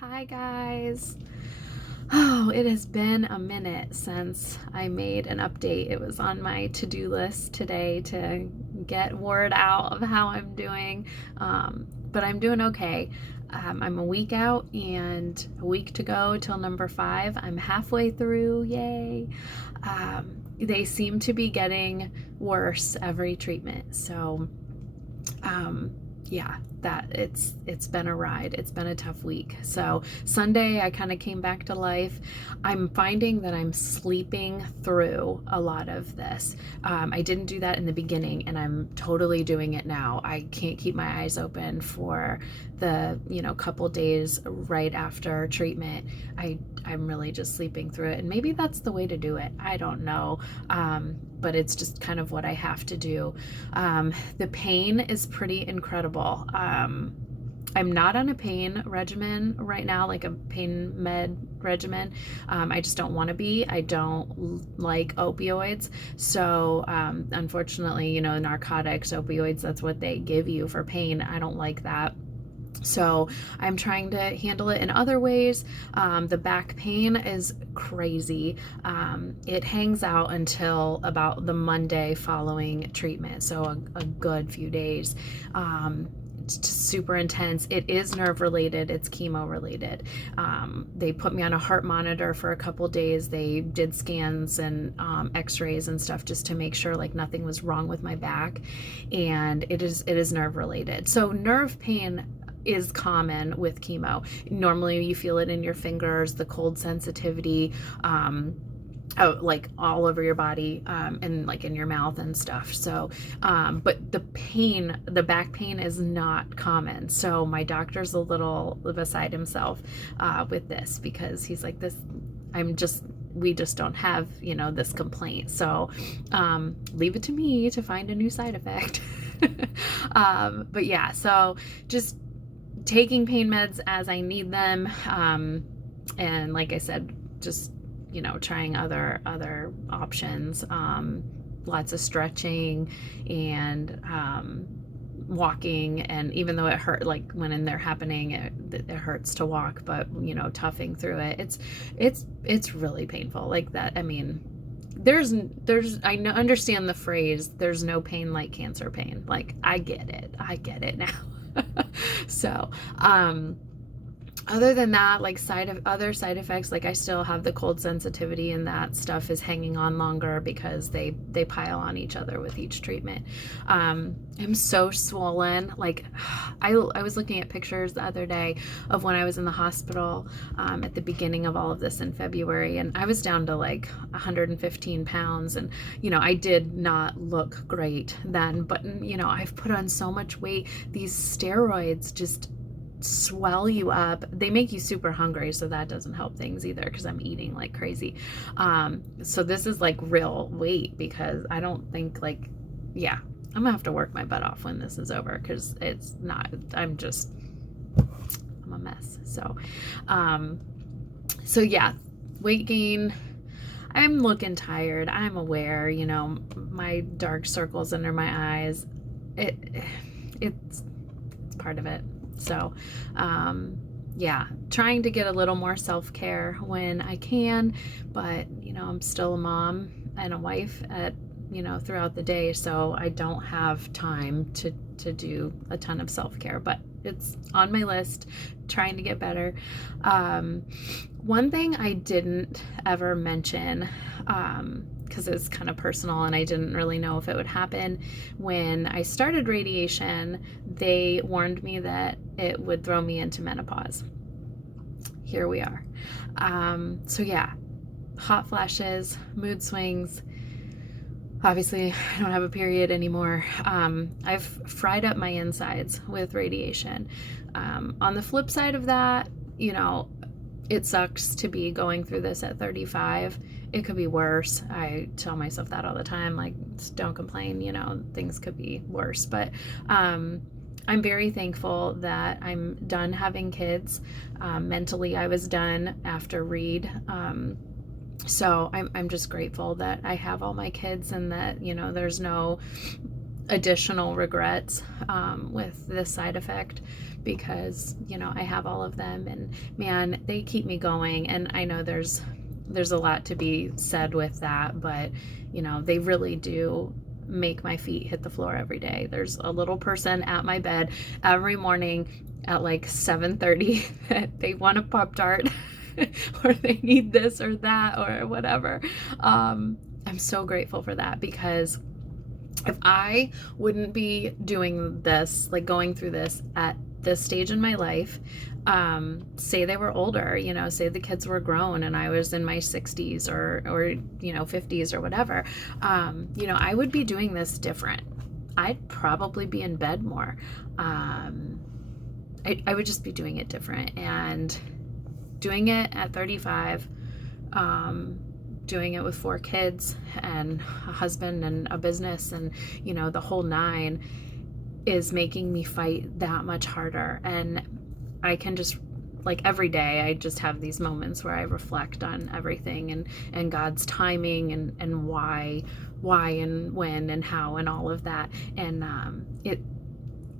Hi guys. Oh, it has been a minute since I made an update. It was on my to-do list today to get word out of how I'm doing. But I'm doing okay. I'm a week out and a week to go till number 5. I'm halfway through, yay. They seem to be getting worse every treatment. So, um, yeah, that it's been a ride. It's been a tough week. So Sunday I kind of came back to life. I'm finding that I'm sleeping through a lot of this. I didn't do that in the beginning, and I'm totally doing it now. I can't keep my eyes open for the couple days right after treatment. I'm really just sleeping through it, and maybe that's the way to do it. I don't know, but it's just kind of what I have to do. The pain is pretty incredible. I'm not on a pain regimen right now, like a pain med regimen. I just don't want to be. I don't like opioids. So, unfortunately, narcotics, opioids, that's what they give you for pain. I don't like that. So I'm trying to handle it in other ways. The back pain is crazy. It hangs out until about the Monday following treatment, so a good few days. It's just super intense. It is nerve related. It's chemo related. They put me on a heart monitor for a couple days. They did scans and x-rays and stuff just to make sure like nothing was wrong with my back. And it is nerve related. So nerve pain is common with chemo. Normally you feel it in your fingers, the cold sensitivity, like all over your body, and like in your mouth and stuff. So, but the back pain is not common. So my doctor's a little beside himself, with this, because he's like, we just don't have, this complaint. So, leave it to me to find a new side effect. But yeah, so just taking pain meds as I need them. And like I said, just, trying other options, lots of stretching and, walking. And even though it hurt, like when they're happening, it hurts to walk, but toughing through it, it's really painful like that. I mean, I understand the phrase, there's no pain like cancer pain. Like, I get it now. So, other than that, like other side effects, like I still have the cold sensitivity, and that stuff is hanging on longer because they pile on each other with each treatment. I'm so swollen. Like, I was looking at pictures the other day of when I was in the hospital, at the beginning of all of this in February, and I was down to like 115 pounds, and I did not look great then, but I've put on so much weight. These steroids just swell you up. They make you super hungry, so that doesn't help things either, because I'm eating like crazy. So this is like real weight, because I don't think, like, yeah, I'm gonna have to work my butt off when this is over, because it's not, I'm a mess. So yeah, weight gain. I'm looking tired. I'm aware, my dark circles under my eyes. It's part of it. So, yeah, trying to get a little more self-care when I can, but, I'm still a mom and a wife throughout the day, so I don't have time to do a ton of self-care, but it's on my list, trying to get better. One thing I didn't ever mention, because it's kind of personal and I didn't really know if it would happen. When I started radiation, they warned me that it would throw me into menopause. Here we are. So yeah, hot flashes, mood swings. Obviously, I don't have a period anymore. I've fried up my insides with radiation. On the flip side of that, it sucks to be going through this at 35. It could be worse. I tell myself that all the time, like, don't complain, things could be worse. But I'm very thankful that I'm done having kids. Mentally, I was done after Reed. So I'm just grateful that I have all my kids, and that, there's no additional regrets with this side effect, because I have all of them, and man, they keep me going. And I know there's a lot to be said with that, but they really do make my feet hit the floor every day. There's a little person at my bed every morning at like 7:30 that they want a Pop-Tart or they need this or that or whatever. I'm so grateful for that, because if I wouldn't be doing this, like going through this at this stage in my life, say they were older, say the kids were grown and I was in my 60s or 50s or whatever, I would be doing this different. I'd probably be in bed more. I would just be doing it different, and doing it at 35, doing it with 4 kids and a husband and a business and the whole 9 is making me fight that much harder. And I can just, like, every day I just have these moments where I reflect on everything and God's timing and why and when and how and all of that. And it,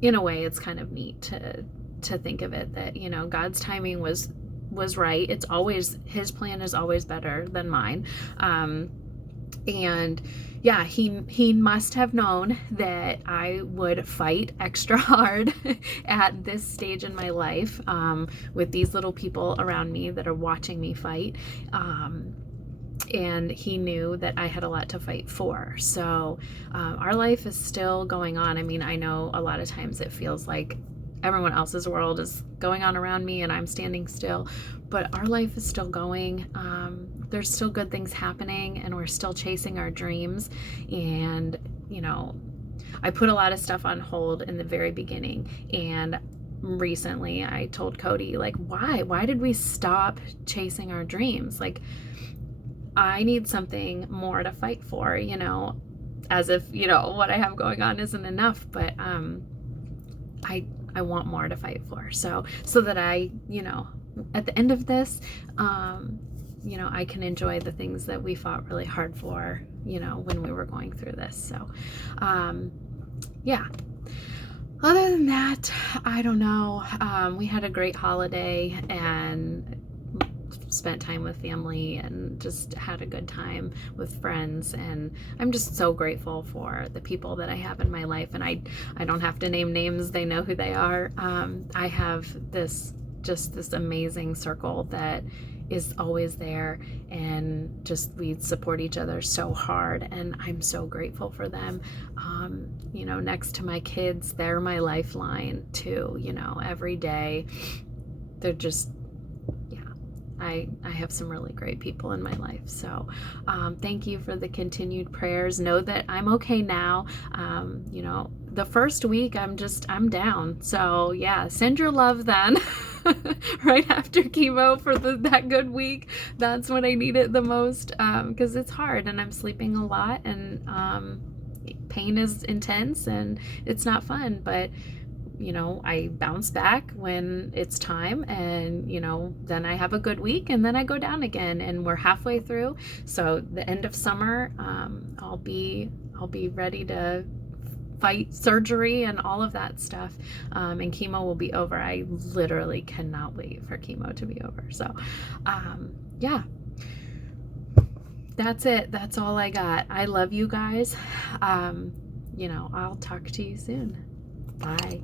in a way, it's kind of neat to think of it that God's timing was right. It's always, his plan is always better than mine. And yeah, he must have known that I would fight extra hard at this stage in my life, with these little people around me that are watching me fight. And he knew that I had a lot to fight for. So our life is still going on. I mean, I know a lot of times it feels like everyone else's world is going on around me and I'm standing still, but our life is still going. There's still good things happening, and we're still chasing our dreams. And I put a lot of stuff on hold in the very beginning, and recently I told Cody, like, why did we stop chasing our dreams? Like, I need something more to fight for, as if what I have going on isn't enough, but I want more to fight for, so that I, at the end of this, I can enjoy the things that we fought really hard for, when we were going through this. So, yeah. Other than that, I don't know. We had a great holiday and spent time with family and just had a good time with friends, and I'm just so grateful for the people that I have in my life. And I don't have to name names, they know who they are. I have this amazing circle that is always there, and just we support each other so hard, and I'm so grateful for them. Next to my kids, they're my lifeline too. Every day they're just, I have some really great people in my life. So thank you for the continued prayers. Know that I'm okay now. The first week I'm down. So yeah, send your love then. Right after chemo for that good week. That's when I need it the most, because it's hard and I'm sleeping a lot, and pain is intense and it's not fun, but I bounce back when it's time, and then I have a good week, and then I go down again, and we're halfway through. So the end of summer, I'll be ready to fight surgery and all of that stuff, and chemo will be over. I literally cannot wait for chemo to be over. So yeah, that's it. That's all I got. I love you guys. I'll talk to you soon. Bye.